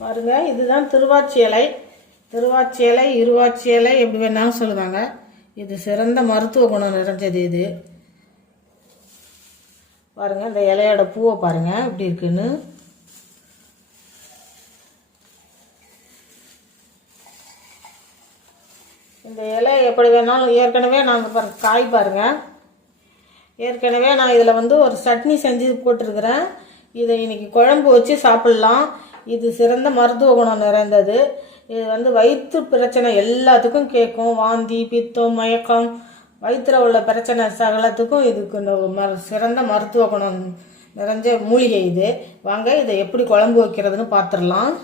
பாருங்க, இதுதான் திருவாச்சி இலை. திருவாச்சி இலை, இருவாச்சி இலை எப்படி வேணாலும் சொல்லுவாங்க. இது சிறந்த மருத்துவ குணம் நிறைஞ்சது. இது பாருங்க, இந்த இலையோட பூவை பாருங்க எப்படி இருக்குன்னு. இந்த இலை எப்படி வேணாலும் ஏற்கனவே நாங்கள் காய் பாருங்க. ஏற்கனவே நான் இதில் வந்து ஒரு சட்னி செஞ்சு போட்டிருக்கிறேன். இதை இன்னைக்கு குழம்பு வச்சு சாப்பிட்லாம். இது சிறந்த மருத்துவ குணம் நிறைந்தது. இது வந்து வயிற்று பிரச்சனை எல்லாத்துக்கும் கேட்கும். வாந்தி, பித்தம், மயக்கம், வயிற்றில் உள்ள பிரச்சனை சகலத்துக்கும் இதுக்கு சிறந்த மருத்துவ குணம் நிறைஞ்ச மூலிகை இது. வாங்க இதை எப்படி குழம்பு வைக்கிறதுன்னு பார்த்துடலாம்.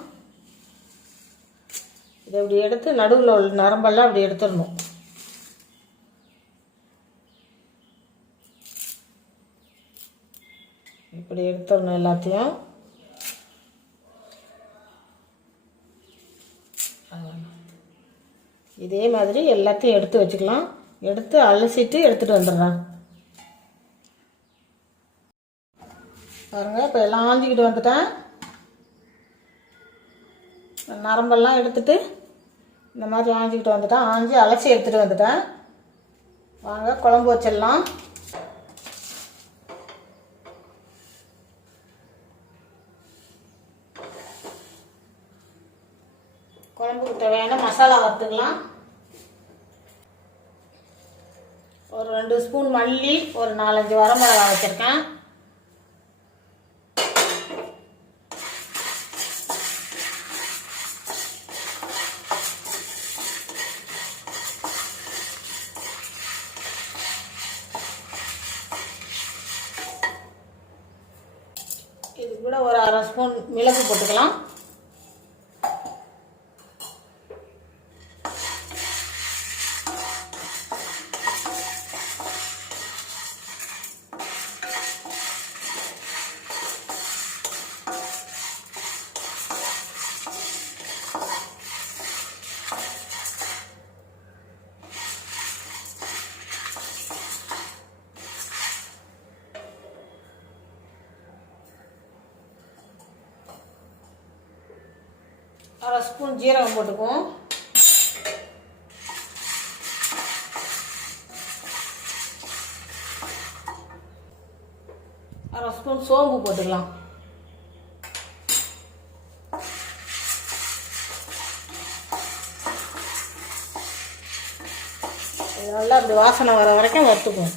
இதை இப்படி எடுத்து நடுவில் உள்ள நரம்பெல்லாம் அப்படி எடுத்துடணும். இப்படி எடுத்துடணும் எல்லாத்தையும். இதே மாதிரி எல்லாத்தையும் எடுத்து வச்சுக்கலாம். எடுத்து அலசிட்டு எடுத்துகிட்டு வந்துடுறேன். பாருங்க, இப்போ எல்லாம் ஆஞ்சிக்கிட்டு வந்துட்டேன். நரம்பெல்லாம் எடுத்துட்டு இந்த மாதிரி ஆஞ்சிக்கிட்டு வந்துட்டேன். ஆஞ்சி அலசி எடுத்துகிட்டு வந்துட்டேன். வாங்க குழம்பு வச்சிடலாம். குழம்புக்கு தேவையான மசாலா வறுத்துக்கலாம். ஒரு 2 ஸ்பூன் மல்லி, ஒரு 4-5 வரமிளகா வச்சுருக்கேன். இது கூட ஒரு 1/2 ஸ்பூன் மிளகு போட்டுக்கலாம். அரை ஸ்பூன் ஜீரகம் போட்டுக்குவோம். அரை ஸ்பூன் சோம்பு போட்டுக்கலாம். நல்லா அப்படி வாசனை வர வரைக்கும் வறுத்துக்குவோம்.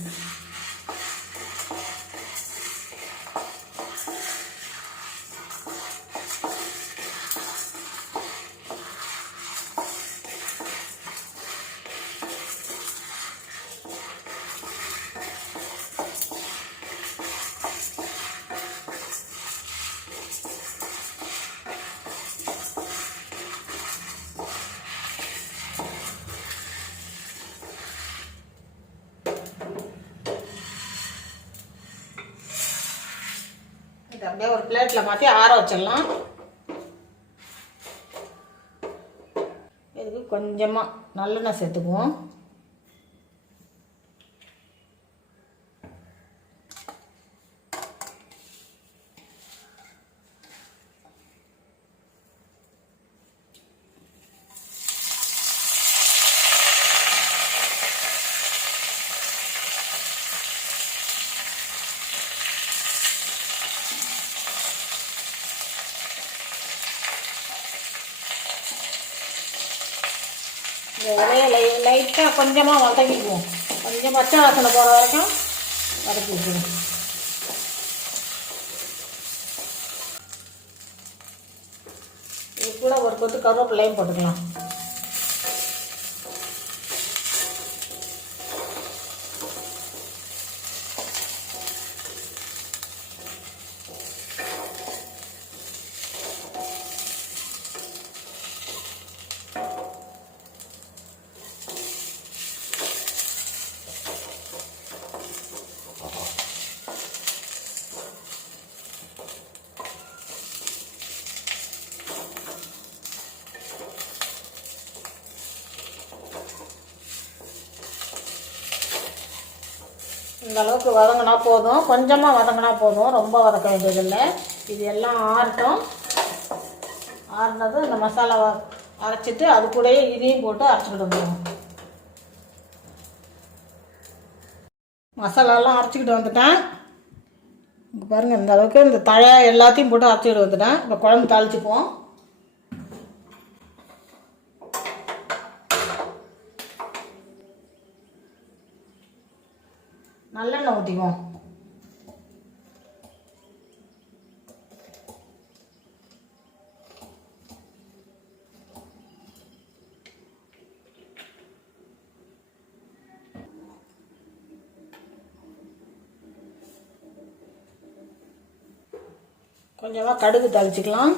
இதை அப்படியே ஒரு பிளேட்டில் மாற்றி ஆற வச்சிடலாம். இதுக்கு கொஞ்சமாக நல்லெண்ணெய் சேர்த்துக்குவோம். இந்த இலையை லைட்டாக கொஞ்சமாக வதக்கிக்குவோம். கொஞ்சம் பச்சை வாசனை போகிற வரைக்கும் வதக்கி விட்டுருவோம். இது கூட ஒரு கொத்து கருவேப்பிலையும் போட்டுக்கலாம். இந்த அளவுக்கு வதங்கினா போதும். கொஞ்சமாக வதங்கினா போதும், ரொம்ப வதக்க வேண்டியதில்லை. இது எல்லாம் ஆறட்டும். ஆறுனதும் இந்த மசாலாவை அரைச்சிட்டு அது கூடயே இதையும் போட்டு அரைச்சிக்கிட்டு வந்துடுவோம். மசாலாலாம் அரைச்சிக்கிட்டு வந்துட்டேன். இங்கே பாருங்கள், இந்த அளவுக்கு இந்த தழை எல்லாத்தையும் போட்டு அரைச்சிக்கிட்டு வந்துட்டேன். இப்போ குழம்பு தாளிச்சுக்குவோம். நல்லெண்ணெய் ஊற்றிக்குவோம். கொஞ்சமாக கடுகு தாளிச்சிக்கலாம்.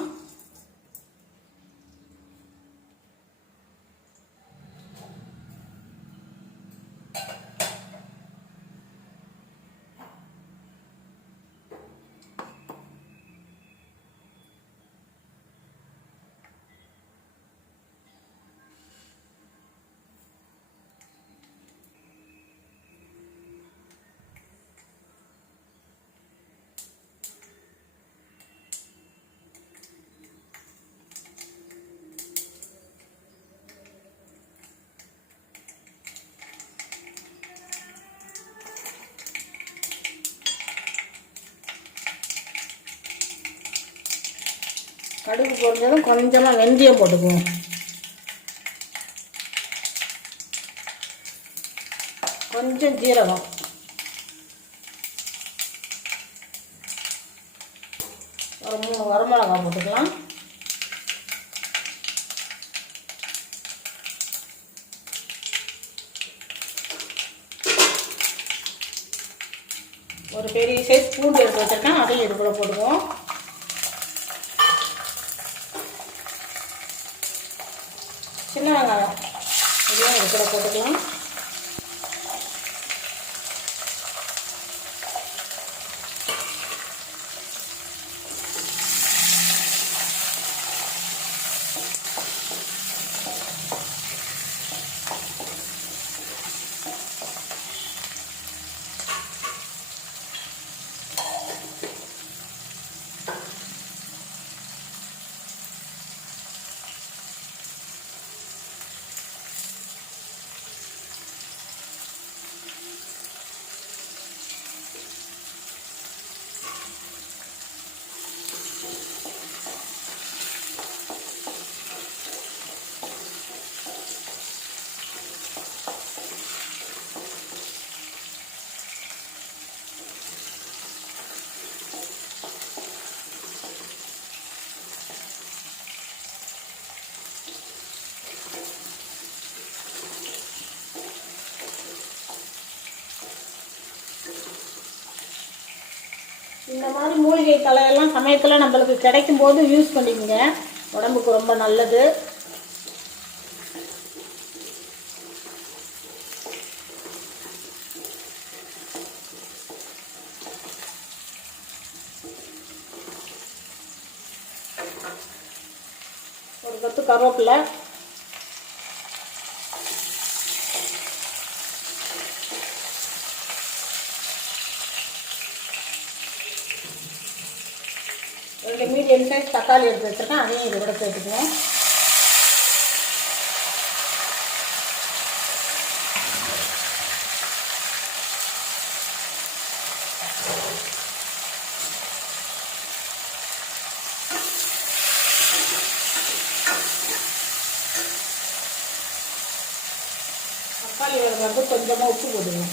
கடுகு பொரிஞ்சதும் கொஞ்சமாக வெந்தயம் போட்டுக்குவோம். கொஞ்சம் ஜீரகம், ஒரு 3 வரமிளகாய் போட்டுக்கலாம். ஒரு பெரிய சைஸ் பூண்டு எடுத்து வச்சிருக்கேன், அதையும் இது கூட போட்டுக்குவோம். சின்ன வெங்காயம் இதையும் இது கூட போட்டுக்கலாம். இந்த மாதிரி மூலிகை தலையெல்லாம் சமயத்தில் நம்மளுக்கு கிடைக்கும் போது யூஸ் பண்ணிக்கோங்க, உடம்புக்கு ரொம்ப நல்லது. ஒரு கொத்து கருவேப்பிலை, ரெண்டு மீடியம் சைஸ் தக்காளி எடுத்து வச்சுருக்கேன், அதையும் இது கூட சேர்த்துக்குவோம். தக்காளி வேகிறது கொஞ்சமாக உப்பு போடுவோம்.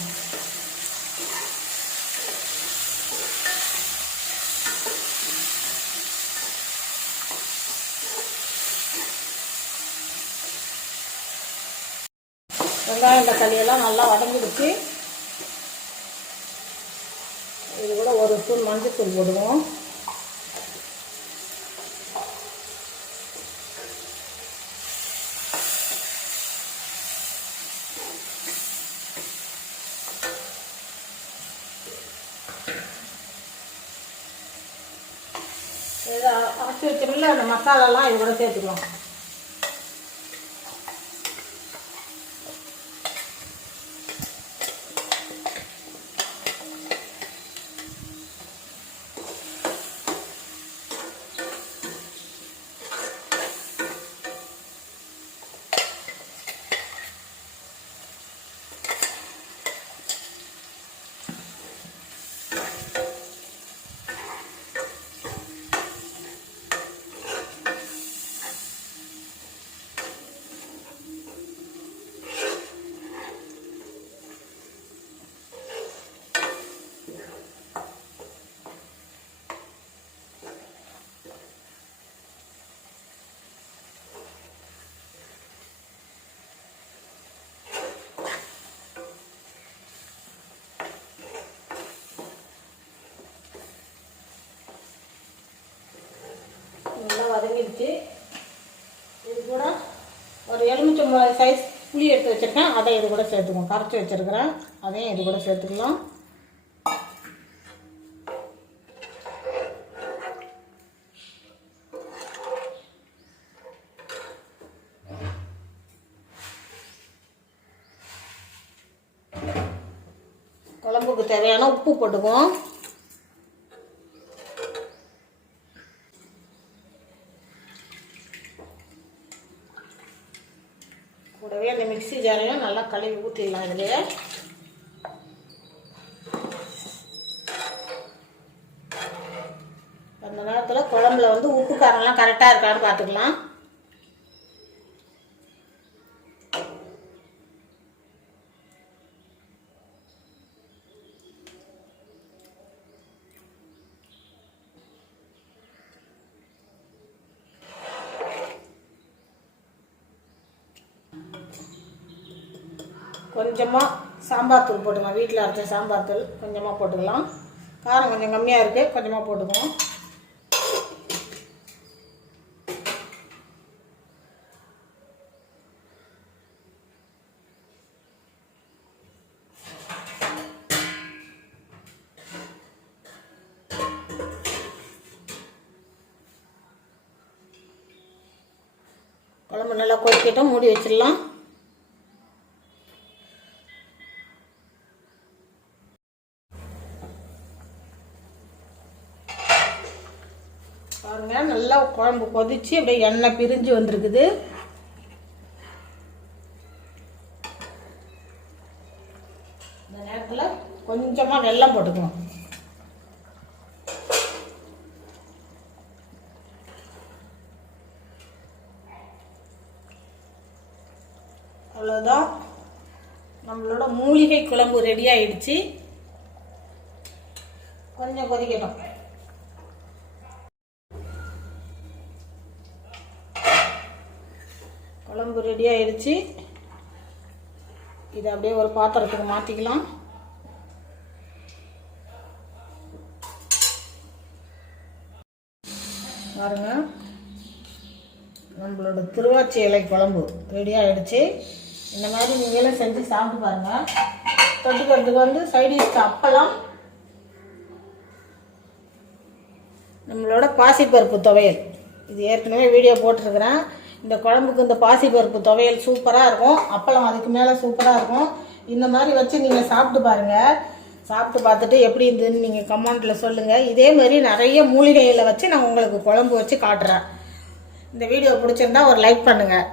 வெங்காயம் தக்காளியெல்லாம் நல்லா வதங்கிடுச்சு. இது கூட ஒரு ஸ்பூன் மஞ்சள்தூள் போடுவோம். இதை அரைச்சி வச்சோம்ல அந்த மசாலாலாம் இது கூட சேர்த்துக்கலாம். நல்லா வதங்கிடுச்சு. இது கூட ஒரு எலுமிச்சம்பழம் சைஸ் புளி எடுத்து வச்சுருக்கேன், அதை இது கூட சேர்த்துக்குவோம். கரைச்சி வச்சுருக்கிறேன், அதையும் இது கூட சேர்த்துக்கலாம். குழம்புக்கு தேவையான உப்பு போட்டுக்குவோம். கூடவே அந்த மிக்ஸி ஜாரையும் நல்லா கழுவி ஊற்றிடலாம். இதுலேயே அந்த நேரத்தில் குழம்புல வந்து உப்பு காரம்லாம் கரெக்டாக இருக்கான்னு பார்த்துக்கலாம். கொஞ்சமாக சாம்பார் தூள் போட்டுக்கலாம். வீட்டில் அரைச்ச சாம்பார் தூள் கொஞ்சமாக போட்டுக்கலாம். காரம் கொஞ்சம் கம்மியாக இருக்குது, கொஞ்சமாக போட்டுக்குவோம். குழம்பு நல்லா கொதிக்கட்டும், மூடி வச்சிடலாம். பாருங்க, நல்லா குழம்பு கொதிச்சு அப்படியே எண்ணெய் பிரிஞ்சு வந்திருக்குது. இந்த நேரத்தில் கொஞ்சமாக வெல்லம் போட்டுக்கணும். அவ்வளோதான், நம்மளோட மூலிகை குழம்பு ரெடி ஆயிடுச்சு. கொஞ்சம் கொதிக்கட்டும். குழம்பு ரெடி ஆயிடுச்சு. இதை அப்படியே ஒரு பாத்திரத்துக்கு மாற்றிக்கலாம். பாருங்க, நம்மளோட திருவாச்சி இலை குழம்பு ரெடி ஆயிடுச்சு. இந்த மாதிரி நீங்களும் செஞ்சு சாப்பிட்டு பாருங்க. தொட்டுக்கிறதுக்கு வந்து சைடிஷ் அப்பளம், நம்மளோட பாசிப்பருப்பு துவையல். இது ஏற்கனவே வீடியோ போட்டிருக்கிறேன். இந்த குழம்புக்கு இந்த பாசிப்பருப்பு துவையல் சூப்பராக இருக்கும். அப்பளம் அதுக்கு மேலே சூப்பராக இருக்கும். இந்த மாதிரி வச்சு நீங்கள் சாப்பிட்டு பாருங்கள். சாப்பிட்டு பார்த்துட்டு எப்படி இருந்ததுன்னு நீங்கள் கமெண்ட்டில் சொல்லுங்கள். இதே மாதிரி நிறைய மூலிகைகளை வச்சு நான் உங்களுக்கு குழம்பு வச்சு காட்டுறேன். இந்த வீடியோ பிடிச்சிருந்தா ஒரு லைக் பண்ணுங்கள்.